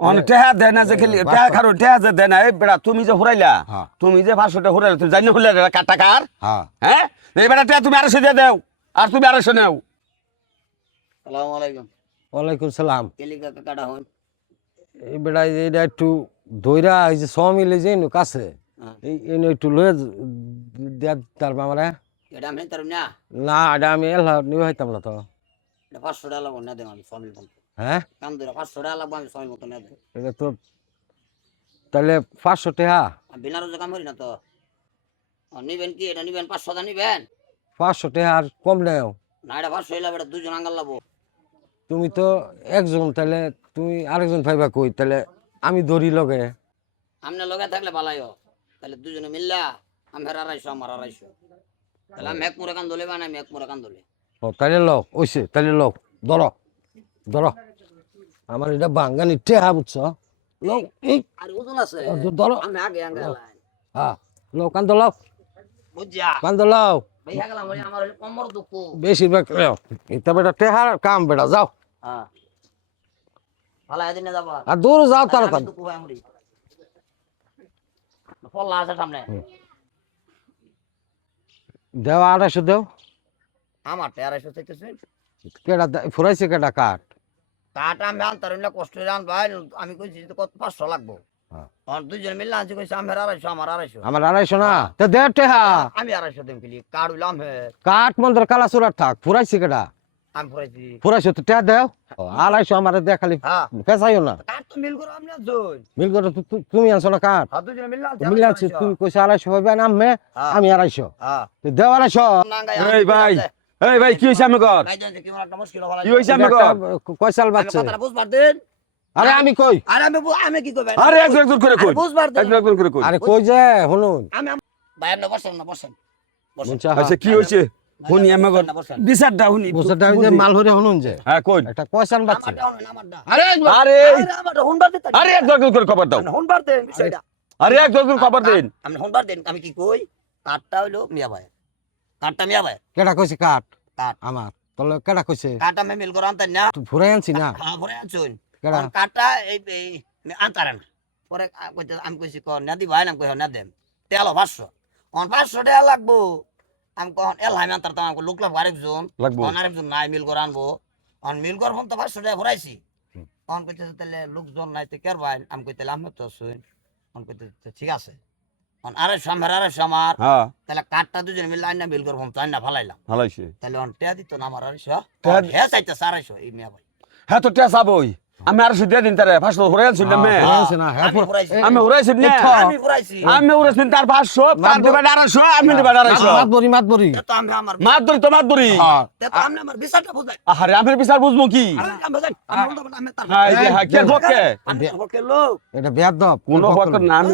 টেহা দেয় না যে খেলি টেহা খারো টেহা যে দেয় না এই বেড়া তুমি যে হুরাইলা তুমি যে 500 টাকা হুরাইলা তুমি জানি হুরলে কাটা কার হ্যাঁ এই বেড়া টেহা তুমি 250 দিয়ে দাও আর তুমি 250 নাও। আসসালামু আলাইকুম। ওয়ালাইকুম সালাম। কেলিকা কাটা হন এই বেড়া এইটা একটু দইরা এই যে সব মিলে যে কাছে এই এনে একটু লয়ে দেয়া তারপর আমরা এটা আমি তার না না এটা আমি এলা নিয়ে হইতাম না তো। এটা 500 টাকা লাগবে না দেন আমি সমিল বলতে হ্যাঁ কাম ধরে 500 টাকা লাগবে আমি সমিল মতো না দেন এটা তো তাহলে 500 টাকা আমি বিনা রোজে কাম করি না তো নিবেন কি এটা নিবেন 500 টাকা নিবেন 500 টাকা আর কম নেও। না এটা 500 হইলে এটা দুজন আঙ্গাল লাগবো তুমি তো একজন তাহলে তুমি আরেকজন পাইবা কই তাহলে আমি ধরি লগে আমনে লগে থাকলে ভালোই তাহলে দুজনে মিললা আমি 250 আমার 250 তাহলে আমি এক মুরে কান ধরে বানাই আমি এক মুরে কান ধরে ও তাহলে লও ওইসে তাহলে লও ধরো ধরো আমার এটা বাঙ্গানি টেহা বুঝছ লও এই আর ওজন আছে ধরো আমি আগে আঙ্গাল হ্যাঁ লও কান্দ লও বুঝা কান্দ লও ভাইয়া গেলাম আমার কমর দুঃখ বেশিরভাগ লও এটা বেটা টেহার কাম বেটা যাও হ্যাঁ ভালো এদিনে যাবা আর দূর যাও তাড়াতাড়ি দুঃখ হয় আমরি ফল্লা আছে সামনে দেও 250 দেও আমার 250 চাইতেছেন কেডা ফুরাইছে কেডা কাঠ কাঠ আমি আনতার কষ্ট রান ভাই আমি কইছি তো কত 500 লাগবো আর দুইজন মিললে আনছি কইছি আমার 250 আমার 250 আমার 250 না তো দে টেহা আমি 250 দেম কিলি কাঠ হইলাম হে কাঠ মন্দির কালা চুরার থাক ফুরাইছে কেডা আমি ফুরাইছি ফুরাইছে তো টেহা দেও 250 আমার দে খালি হ্যাঁ পেছাইও না কাঠ তো মিল করো আমি জোন মিল করে তুমি আনছো না কাঠ হাত দুইজন মিললে আনছি মিল আছে তুমি কইছো 250 হইবে না আমি 250 হ্যাঁ তো দেও 250 এই ভাই এই ভাই কি হইছে আমি কর ভাই জানতে কি একটা মুশকিল হলো কি হইছে আমি কর কয়সাল আমি বাচ্চা কথাটা বুঝবার দেন আরে আমি কই আরে আমি কি কইবেন আরে একজন করে কই বুঝবার দেন একজন করে কই আরে কই যে শুনুন আমি ভাই আপনি বসেন না বসেন বসেন আচ্ছা কি হইছে হুনি আমি কর বসেন বিচারটা হুনি বুঝটা যে মাল হরে শুনুন যে হ্যাঁ কই একটা কয়সাল বাচ্চা আমারটা আরে আরে আমারটা হুনবার দেন আরে একজন করে খবর দাও হুনবার দেন বিষয়টা আরে একজন খবর দিন আমি হুনবার দেন আমি কি কই কাঠটা হইলো মিয়া ভাই কাঠটা মিয়া ভাই কেডা কইছে কাঠ কাঠ আমার তলে কেডা কইছে কাঠটা আমি মিল করে আনতেন না তুই ফুরাই আনছি না হ্যাঁ ভরে আনছুন কেডা কাঠটা এই আনতারে না পরে কইতে আমি কইছি ক না দি ভাই না কই না দেম তেল 500 অন 500 টাকা লাগবো আমি কখন এল হাই আনতার তো আমাকে লোক লাগবো আরেকজন লাগবো অন আরেকজন নাই মিল করে আনবো অন মিল করে ফোন তো 500 টাকা ভরাইছি অন কইতেছে তাহলে লোকজন নাই তো কের ভাই আমি কইতে আমি তো শুন অন কইতে ঠিক আছে অন 250 আমার হ্যাঁ তাহলে কাঠটা দুজন মিলে আইনা মিল করে ফোন তো আইনা ফালাইলাম ভালো হইছে তাহলে অন টেয়া দিত না আমার 250 হ্যাঁ চাইতে 250 এই মিয়া ভাই হ্যাঁ তো টেসা বই আমি আর সুদিয়া দিন তারে 500 হরে আনছিল না মে ফুরাই আনছি না হ্যাঁ আমি ভরাইছি আমি হরাইছি না আমি ভরাইছি আমি হরাইছি তার 500 তার দিবা 250 আমি দিবা 250 মাত বরি তে তো আমি আমার মাত ধরি তো মাত ধরি তে তো আমি আমার বিচারটা বুঝাই আরে আমার বিচার বুঝবো কি আমি বুঝাই আমি বলতে আমি তার হ্যাঁ এই যে হ্যাঁ কে বকে আমি ওকে লোক এটা বেয়াদব কোন বকে না আমি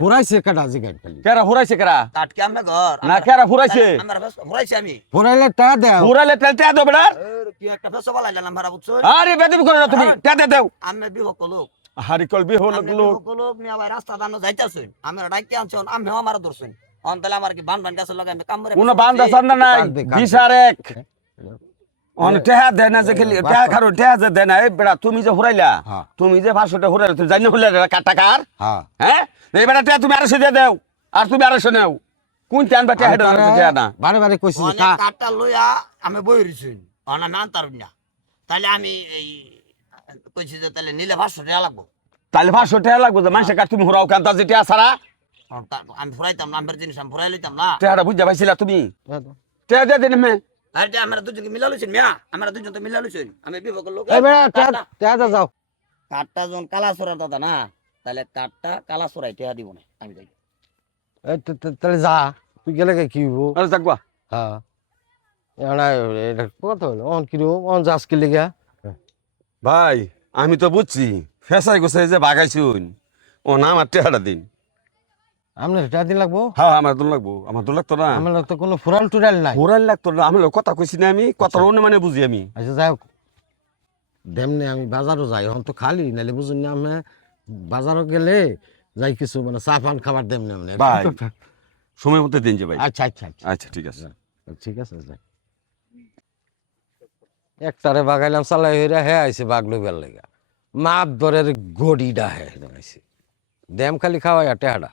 ফুরাইছে কেডা জিগাই খালি কেরা হরাইছে কেরা কাটকে আমি ঘর না কেরা হরাইছে আমার ভরাইছি আমি ফুরাইলে টাকা দেও হরাইলে তেল তে দাও বেড়া কি একটা ফেসো বলাইলাম ভাড়া বুঝছো আরে বেদবি করে না তুমি তে দাও আমি বিহক লোক হারি কলবি হলো আমি লোক বিহক লোক মিয়া ভাই রাস্তা দানো যাইতাছুন আমরা ডাইতে আনছন আমি আমার ধরছুন অন্তলে আমার কি বান বান গাছ লাগাই আমি কাম করে কোন বান্দা সান্দা নাই বিচার এক অন টেহা দেয় না যে খেলি টেহা খারো টেহা যে দেয় না এই বেড়া তুমি যে হুরাইলা তুমি যে 500 টাকা হুরাইলা তুই জানি হুরাইলা কাটা কার হ্যাঁ হ্যাঁ এই বেড়া টেহা তুমি 250 দিয়ে দাও আর তুমি 250 নাও কোন টান বা টেহা টেহা না বারে বারে কইছি অনেক কাঠটা লইয়া আমি বই রইছুন অন আমি আনতার না তাহলে আমি এই কইছি যে তাহলে নিলে 500 টাকা লাগবো তাহলে 500 টাকা লাগবে যে মানুষের কাছ তুমি হুরাও কান্তা যে টেহা ছাড়া আমি ফুরাইতাম না আমার জিনিস আমি ফুরাই লইতাম না টেহাটা বুঝা পাইছিলা তুমি টেহা দিয়ে দিন মে আর যে আমরা দুজনকে মিলা লইছেন মিয়া আমরা দুজন তো মিলা লইছেন আমি বিভক্ত লোক এই বেড়া টাকা যাও কাঠটা যখন কালা চোরা দাদা না তাহলে কাঠটা কালা চোরাই টেয়া দিব না আমি যাই এই তাহলে যা তুই গেলে কি হইব আরে যাকবা হ্যাঁ এটা কত হলো অন কি অন যাস কি লেগা ভাই আমি তো বুঝছি ফেসাই গোসাই যে বাগাইছুন ও না আমার টেহাটা দিন আপনার টাকা দিন লাগবো হ্যাঁ আমার দূর লাগবো আমার দূর লাগতো না আমার তো কোনো ফুরাল টুরাল নাই হুরাল লাগতো না আমি কথা কইছি না আমি কথা অন্য মানে বুঝি আমি আচ্ছা যাই হোক দেমনে আমি বাজারও যাই এখন তো খালি নাহলে বুঝুন না আমি বাজারও গেলে যাই কিছু মানে চা পান খাবার দেমনে মানে ভাই সময় মতো দিন যে ভাই আচ্ছা আচ্ছা আচ্ছা আচ্ছা ঠিক আছে ঠিক আছে যাই একটারে বাগাইলাম চালাই হইরা হে আইছে বাঘ লইবার লেগা মাপ ধরের গড়িটা হে জানাইছি দেম খালি খাওয়াই টেহাডা